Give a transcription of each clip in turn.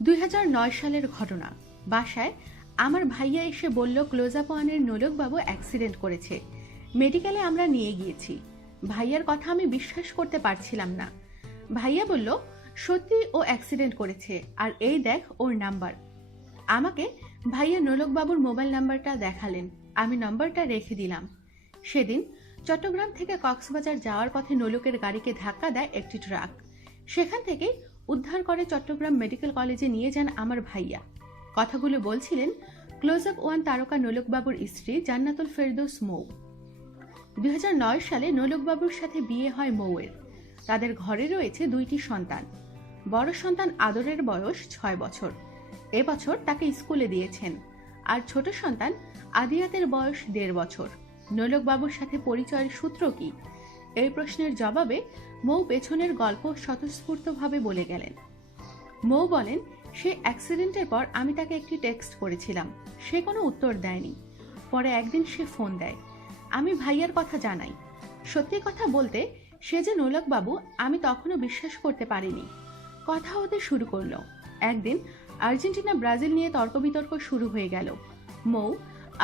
2009 সালের ঘটনা। বাসায় আমার ভাইয়া এসে বলল ক্লোজ আপ ওয়ানের নোলকবাবু অ্যাক্সিডেন্ট করেছে। মেডিকেলে আমরা নিয়ে গিয়েছি। ভাইয়ার কথা আমি বিশ্বাস করতে পারছিলাম না। ভাইয়া বলল সত্যি ও অ্যাক্সিডেন্ট করেছে, আর এই দেখ ওর নাম্বার। আমাকে ভাইয়া নোলকবাবুর মোবাইল নাম্বারটা দেখালেন। আমি নাম্বারটা রেখে দিলাম। সেদিন চট্টগ্রাম থেকে কক্সবাজার যাওয়ার পথে নোলকের গাড়িকে ধাক্কা দেয় একটি ট্রাক। সেখান থেকে উদ্ধার করে চট্টগ্রাম মেডিকেল কলেজে নিয়ে যান আমার ভাইয়া। কথাগুলো বলছিলেন ক্লোজ আপ ওয়ান তারকা নোলকবাবুর স্ত্রী জান্নাতুল ফেরদৌস মৌ। 2009 সালে নোলকবাবুর সাথে বিয়ে হয় মৌয়ের। তাদের ঘরে রয়েছে 2টি সন্তান। বড় সন্তান আদরের বয়স 6 বছর। এবছর তাকে স্কুলে দিয়েছেন। আর ছোট সন্তান আদিয়াতের বয়স 1.5 বছর। নোলকবাবুর সাথে পরিচয়ের সূত্র কি? এই প্রশ্নের জবাবে মৌ পেছনের গল্প স্বতঃস্ফূর্তভাবে বলে গেলেন। মৌ বলেন, সে অ্যাক্সিডেন্টের পর আমি তাকে একটি টেক্সট করেছিলাম। সে কোনো উত্তর দেয়নি। পরে একদিন সে ফোন দেয়। আমি ভাইয়ার কথা জানাই। সত্যি কথা বলতে সে যে নোলকবাবু আমি তখনও বিশ্বাস করতে পারিনি। কথা হতে শুরু করলো। একদিন আর্জেন্টিনা ব্রাজিল নিয়ে তর্ক বিতর্ক শুরু হয়ে গেল। মৌ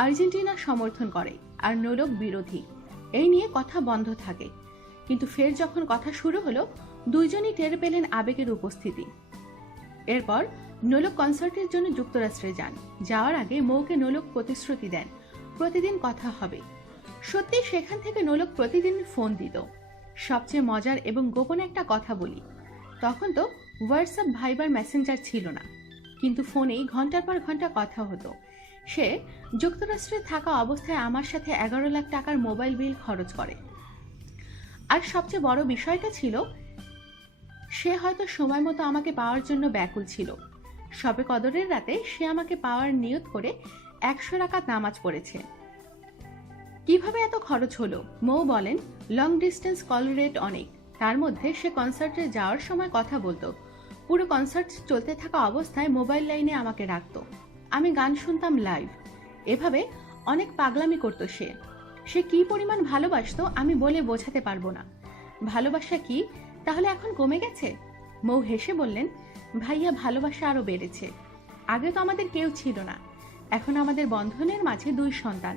আর্জেন্টিনা সমর্থন করে আর নোলক বিরোধী। এই নিয়ে কথা বন্ধ থাকে। কিন্তু ফের যখন কথা শুরু হলো, দুইজনই টের পেলেন আবেগের উপস্থিতি। এরপর নোলক কনসার্টের জন্য যুক্তরাষ্ট্রে যান। যাওয়ার আগে মৌকে নোলক প্রতিশ্রুতি দেন প্রতিদিন কথা হবে। সত্যি সেখান থেকে নোলক প্রতিদিন ফোন দিত। সবচেয়ে মজার এবং গোপন একটা কথা বলি, তখন তো হোয়াটসঅ্যাপ, ভাইবার, মেসেঞ্জার ছিল না, কিন্তু ফোনেই ঘন্টার পর ঘন্টা কথা হতো। সে যুক্তরাষ্ট্রে থাকা অবস্থায় আমার সাথে 11 লাখ টাকার মোবাইল বিল খরচ করে। আর সবচেয়ে বড় বিষয়টা ছিল সে হয়তো সময় মতো আমাকে পাওয়ার জন্য ব্যাকুল ছিল। শবে কদরের রাতে সে আমাকে পাওয়ার নিয়ত করে 100 রাকাত নামাজ পড়েছে। কিভাবে এত খরচ হলো? মৌ বলেন, লং ডিস্টেন্স কল রেট অনেক। তার মধ্যে সে কনসার্টে যাওয়ার সময় কথা বলতো। পুরো কনসার্ট চলতে থাকা অবস্থায় মোবাইল লাইনে আমাকে রাখতো। আমি গান শুনতাম লাইভ। এভাবে অনেক পাগলামি করতো সে। সে কি পরিমাণ ভালোবাসতো আমি বলে বোঝাতে পারবো না। ভালোবাসা কি তাহলে এখন কমে গেছে? মৌ হেসে বললেন, ভাইয়া ভালোবাসা আরো বেড়েছে। আগে তো আমাদের কেউ ছিল না, এখন আমাদের বন্ধনের মাঝে 2 সন্তান।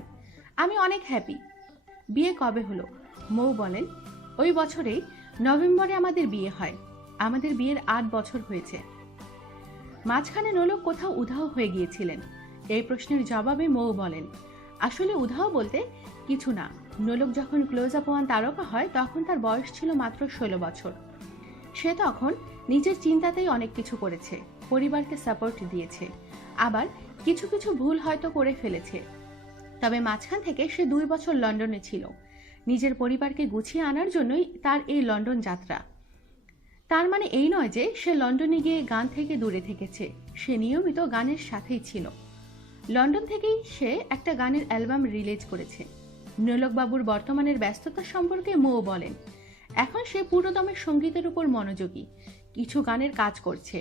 আমি অনেক হ্যাপি। বিয়ে কবে হলো? মৌ বলেন, ওই বছরেই নভেম্বরে আমাদের বিয়ে হয়। আমাদের বিয়ের 8 বছর হয়েছে। মাঝখানে নোলক কোথাও উধাও হয়ে গিয়েছিলেন? এই প্রশ্নের জবাবে মৌ বলেন, আসলে উধাও বলতে কিছু না। নোলক যখন ক্লোজ আপ ওয়ান তারকা হয় তখন তার বয়স ছিল মাত্র 16 বছর। সে তখন নিজের চিন্তাতেই অনেক কিছু করেছে, পরিবারকে সাপোর্ট দিয়েছে, আবার কিছু কিছু ভুল হয়তো করে ফেলেছে। তবে মাঝখান থেকে সে 2 বছর লন্ডনে ছিল। নিজের পরিবারকে গুছিয়ে আনার জন্যই তার এই লন্ডন যাত্রা। তার মানে এই নয় যে সে লন্ডনে গিয়ে গান থেকে দূরে থেকেছে। সে নিয়মিত গানের সাথেই ছিল। লন্ডন থেকেই সে একটা গানের অ্যালবাম রিলিজ করেছে। নোলকবাবুর বর্তমানের ব্যস্ততা সম্পর্কে মৌ বলেন, এখন সে পুরোদমে সঙ্গীতের উপর মনোযোগী। কিছু গানের কাজ করছে,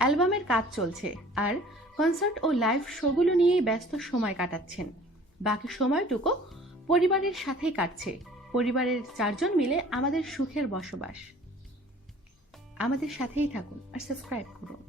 অ্যালবামের কাজ চলছে, আর কনসার্ট ও লাইভ শোগুলো নিয়েই ব্যস্ত সময় কাটাচ্ছেন। বাকি সময়টুকু পরিবারের সাথেই কাটছে। পরিবারের 4 জন মিলে আমাদের সুখের বসবাস। আমাদের সাথেই থাকুন আর সাবস্ক্রাইব করুন।